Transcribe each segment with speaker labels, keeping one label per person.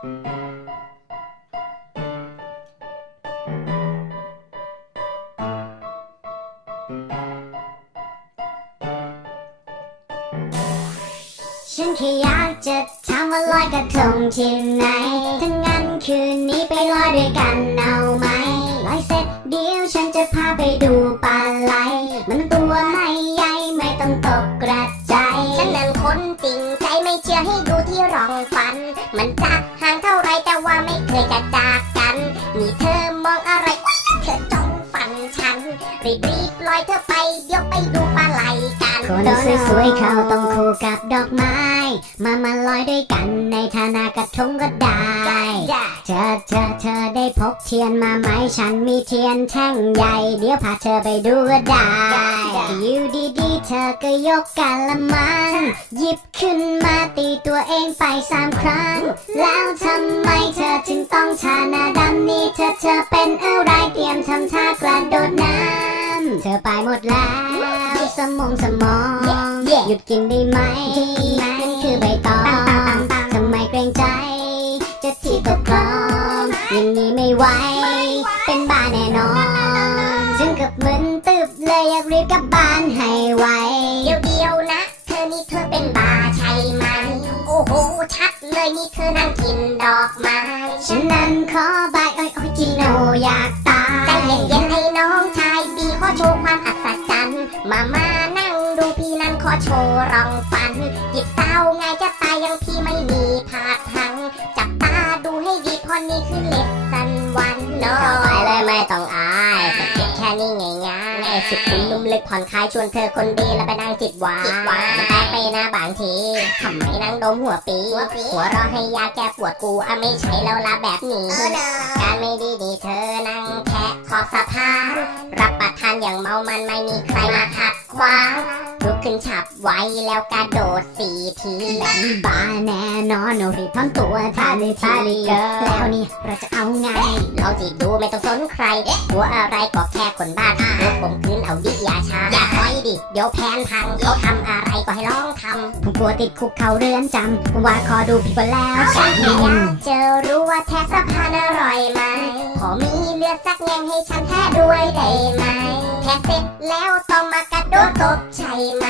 Speaker 1: ฉันแค่อยากจะถามว่าลอยกระทงที่ไหนถ้างั้นคืนนี้ไปลอยด้วยกันเอาไหมลอยเสร็จเดี๋ยวฉันจะพาไปดูปลาไหล มันตัวไม่ใหญ่ไม่ต้องตกกระจาย
Speaker 2: ฉันนั้นคนจริงใจไม่เชื่อให้ดูที่รองฟัน มันจะหา ว่าไม่เคยจะจากกันนี่เธอมองอะไรเธอจ้องฟันฉัน รีบรีบลอยเธอไปเดี๋ยวไปดูปลาไหลกัน
Speaker 1: คนสวยๆเขาต้องคู่กับดอกไม้ มามาลอยด้วยกันในฐานะกระทงก็ได้ เธอเธอเธอได้พกเทียนมาไหมฉันมีเทียนแท่งใหญ่ เดี๋ยวพาเธอไปดูก็ได้ อยู่ดีๆ เธอก็ยกกะละมังหยิบขึ้นมาตีตัวเองไปสามครั้ง แล้วทำไมเธอถึงต้องทาหน้าดำนี่เธอเธอเป็นอะไรเตรียมทำท่ากระโดดน้ำเธอไปหมดแล้วสมองสมองหยุดกินได้ไหมนั่นคือใบตองทำไมเกรงใจ จะที่ตกคลองอย่างนี้ไม่ไหวเป็นบ้าแน่นอนถึงกับมึนตึบ เลยอยากรีบกลับบ้านให้ไว
Speaker 2: เดี๋ยวเดียวๆนะ เธอนี่เธอเป็นบาใช่ไหม โอ้โห ชัดเลยนี่เธอนั่งกินดอกไม้
Speaker 1: ฉันนั้นขอบายโอ้ยโอ้ยจิโนอยากตา
Speaker 2: ใจ
Speaker 1: ย
Speaker 2: เย็นๆให้น้องชายบีขอโชว์ความอัศจรรย์ มามานั่งดูพี่นั้นขอโชว์รองฟัน หยิบเต้าไงจะตายยังพี่ไม่มีผาดทัง จับตาดูให้ดีเพราะนี่คือเล็บสันวันเนาะไปเลยไม่ต้องอายสเก็ตแค่นี้ง่ายๆง่าย สุดคุ้มนุ่มลึกผ่อนคลายชวนเธอคนดีแล้วไปนั่งจิตหวานมันแปลกไปหน้าบางทีทำไมนั่งดมหัวปี หัวรอให้ยาแก้ปวดกูอะไม่ใช่แล้วละแบบนี้ การไม่ดีดีเธอนั่งแคะขอบสะพานรับประทานอย่างเมามันไม่มีใครมาขัดขวาง ลุกขึ้นฉับไวแล้วกระโดดสี่ที
Speaker 1: บ้าแน่นอนรีบทำตัวทันทีแล้วนี่เราจะเอาไง
Speaker 2: ลองจีบดูไม่ต้องสนใครหัวอะไรก็แค่คนบ้าหัวผมคืนเอาดิอย่าชาอย่าคอยิเดี๋ยวแพนพังเขาทำอะไรก็ให้ลองทำ
Speaker 1: ผมกลัวติดคุกเขาเรือนจำผมว่าขอดูผิดไปแล้ว
Speaker 2: ฉันอยากจะรู้ว่าแท้สะพานอร่อยไหมพอมีเลือดสักแงงให้ฉันแท้ด้วยได้ไหมแท้เสร็จแล้วต้องมากระโดดตบใช่ไหม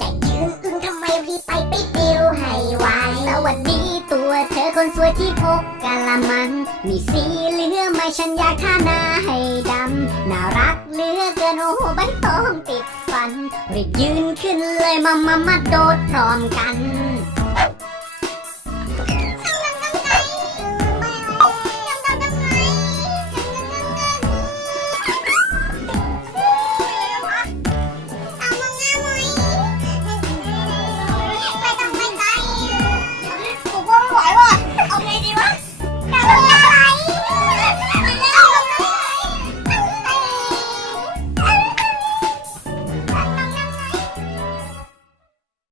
Speaker 2: จะยืนอึ้งทำไมรีบไปไปดิวให้ไว
Speaker 1: สวัสดีตัวเธอคนสวยที่พกกะละมังมีสีเหลืองไหมฉันอยากทาหน้าให้ดำน่ารักเหลือเกินโอ้โหใบตองติด รีบยืนขึ้นเลยมามามาโดดพร้อมกัน